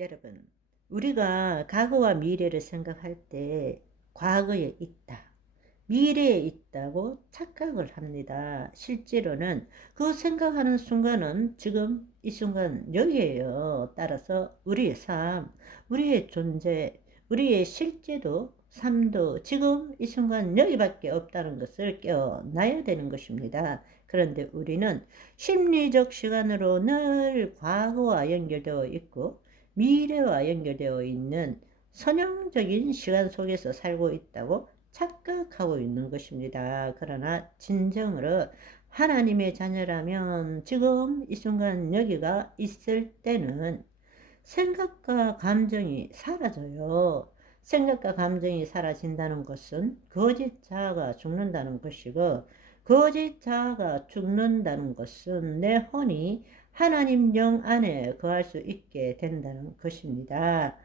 여러분, 우리가 과거와 미래를 생각할 때 과거에 있다, 미래에 있다고 착각을 합니다. 실제로는 그 생각하는 순간은 지금 이 순간 여기에요. 따라서 우리의 삶, 우리의 존재, 우리의 실제도 삶도 지금 이 순간 여기밖에 없다는 것을 깨어나야 되는 것입니다. 그런데 우리는 심리적 시간으로 늘 과거와 연결되어 있고 미래와 연결되어 있는 선형적인 시간 속에서 살고 있다고 착각하고 있는 것입니다. 그러나 진정으로 하나님의 자녀라면 지금 이 순간 여기가 있을 때는 생각과 감정이 사라져요. 생각과 감정이 사라진다는 것은 거짓 자아가 죽는다는 것이고, 거짓 자아가 죽는다는 것은 내 혼이 하나님 영 안에 거할 수 있게 된다는 것입니다.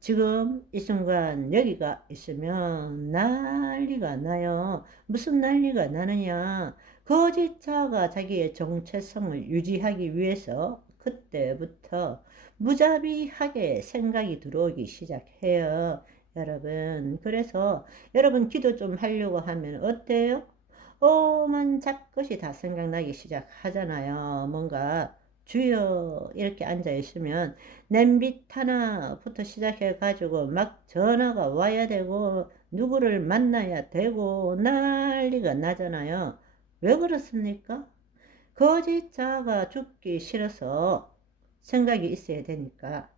지금 이 순간 여기가 있으면 난리가 나요. 무슨 난리가 나느냐? 거짓 자아가 자기의 정체성을 유지하기 위해서 그때부터 무자비하게 생각이 들어오기 시작해요. 여러분, 그래서 여러분 기도 좀 하려고 하면 어때요? 오만 잡것이 다 생각나기 시작하잖아요. 뭔가 주여 이렇게 앉아 있으면 냄비 하나부터 시작해 가지고 막 전화가 와야 되고 누구를 만나야 되고 난리가 나잖아요. 왜 그렇습니까? 거짓 자아가 죽기 싫어서 생각이 있어야 되니까,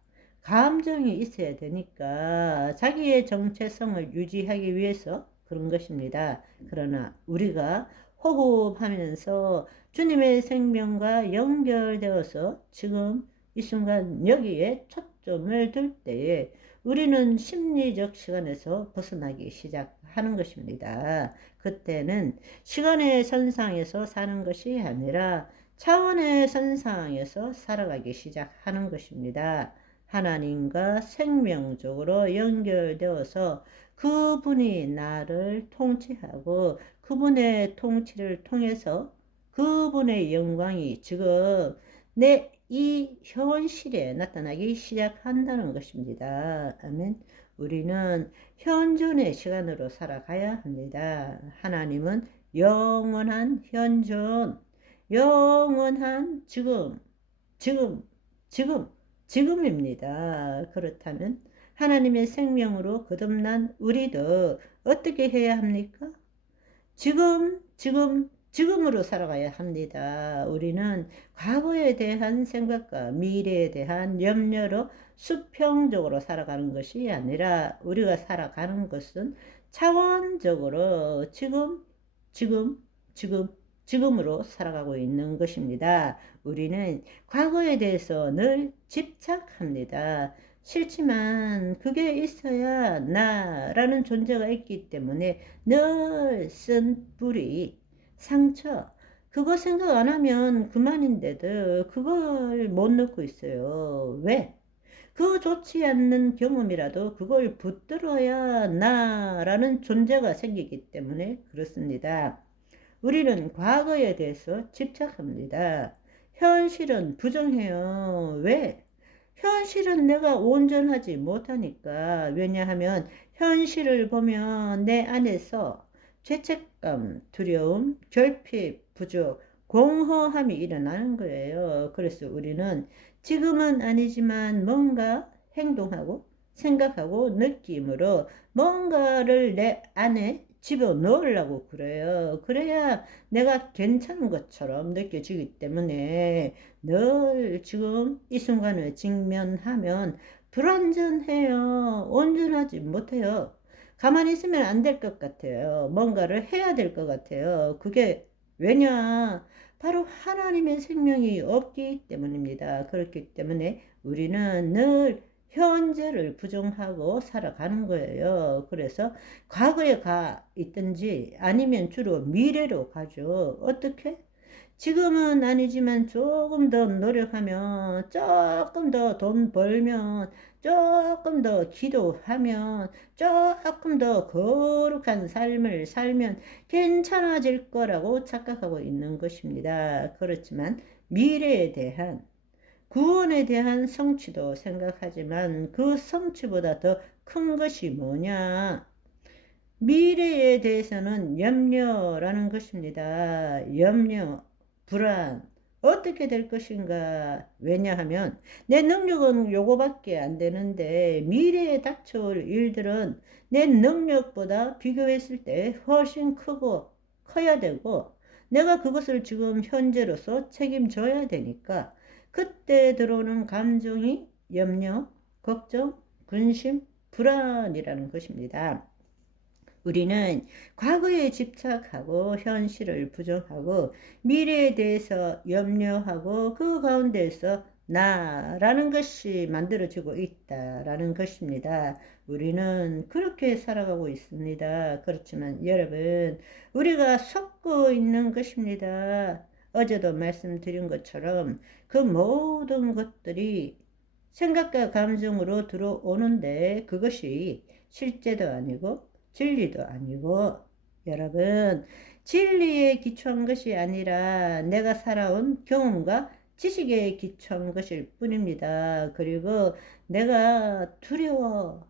감정이 있어야 되니까, 자기의 정체성을 유지하기 위해서 그런 것입니다. 그러나 우리가 호흡하면서 주님의 생명과 연결되어서 지금 이 순간 여기에 초점을 둘 때에 우리는 심리적 시간에서 벗어나기 시작하는 것입니다. 그때는 시간의 선상에서 사는 것이 아니라 차원의 선상에서 살아가기 시작하는 것입니다. 하나님과 생명적으로 연결되어서 그분이 나를 통치하고 그분의 통치를 통해서 그분의 영광이 지금 내 이 현실에 나타나기 시작한다는 것입니다. 아멘. 우리는 현존의 시간으로 살아가야 합니다. 하나님은 영원한 현존, 영원한 지금, 지금, 지금, 지금입니다. 그렇다면 하나님의 생명으로 거듭난 우리도 어떻게 해야 합니까? 지금으로 살아가야 합니다. 우리는 과거에 대한 생각과 미래에 대한 염려로 수평적으로 살아가는 것이 아니라 우리가 살아가는 것은 차원적으로 지금, 지금, 지금으로 살아가고 있는 것입니다. 우리는 과거에 대해서 늘 집착합니다. 싫지만 그게 있어야 나라는 존재가 있기 때문에 늘 쓴 뿌리, 상처, 그거 생각 안 하면 그만인데도 그걸 못 넣고 있어요. 왜? 그 좋지 않는 경험이라도 그걸 붙들어야 나라는 존재가 생기기 때문에 그렇습니다. 우리는 과거에 대해서 집착합니다. 현실은 부정해요. 왜? 현실은 내가 온전하지 못하니까. 왜냐하면 현실을 보면 내 안에서 죄책감, 두려움, 결핍, 부족, 공허함이 일어나는 거예요. 그래서 우리는 지금은 아니지만 뭔가 행동하고 생각하고 느낌으로 뭔가를 내 안에 집어넣으려고 그래요. 그래야 내가 괜찮은 것처럼 느껴지기 때문에 늘 지금 이 순간을 직면하면 불완전해요. 온전하지 못해요. 가만히 있으면 안 될 것 같아요. 뭔가를 해야 될 것 같아요. 그게 왜냐? 바로 하나님의 생명이 없기 때문입니다. 그렇기 때문에 우리는 늘 현재를 부정하고 살아가는 거예요. 그래서 과거에 가 있든지 아니면 주로 미래로 가죠. 어떻게? 지금은 아니지만 조금 더 노력하면, 조금 더 돈 벌면, 조금 더 기도하면, 조금 더 거룩한 삶을 살면 괜찮아질 거라고 착각하고 있는 것입니다. 그렇지만 미래에 대한 구원에 대한 성취도 생각하지만 그 성취보다 더 큰 것이 뭐냐? 미래에 대해서는 염려라는 것입니다. 염려, 불안, 어떻게 될 것인가? 왜냐하면 내 능력은 요거밖에 안 되는데 미래에 닥쳐올 일들은 내 능력보다 비교했을 때 훨씬 크고 커야 되고 내가 그것을 지금 현재로서 책임져야 되니까 그때 들어오는 감정이 염려, 걱정, 근심, 불안이라는 것입니다. 우리는 과거에 집착하고 현실을 부정하고 미래에 대해서 염려하고 그 가운데에서 나라는 것이 만들어지고 있다라는 것입니다. 우리는 그렇게 살아가고 있습니다. 그렇지만 여러분, 우리가 속고 있는 것입니다. 어제도 말씀드린 것처럼 그 모든 것들이 생각과 감정으로 들어오는데 그것이 실제도 아니고 진리도 아니고, 여러분, 진리에 기초한 것이 아니라 내가 살아온 경험과 지식에 기초한 것일 뿐입니다. 그리고 내가 두려워,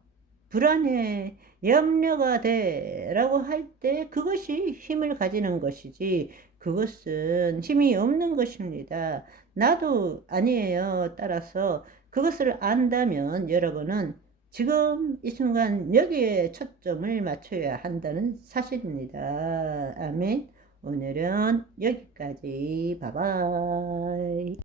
불안해, 염려가 돼 라고 할 때 그것이 힘을 가지는 것이지 그것은 힘이 없는 것입니다. 나도 아니에요. 따라서 그것을 안다면 여러분은 지금 이 순간 여기에 초점을 맞춰야 한다는 사실입니다. 아멘. 오늘은 여기까지. 바이바이.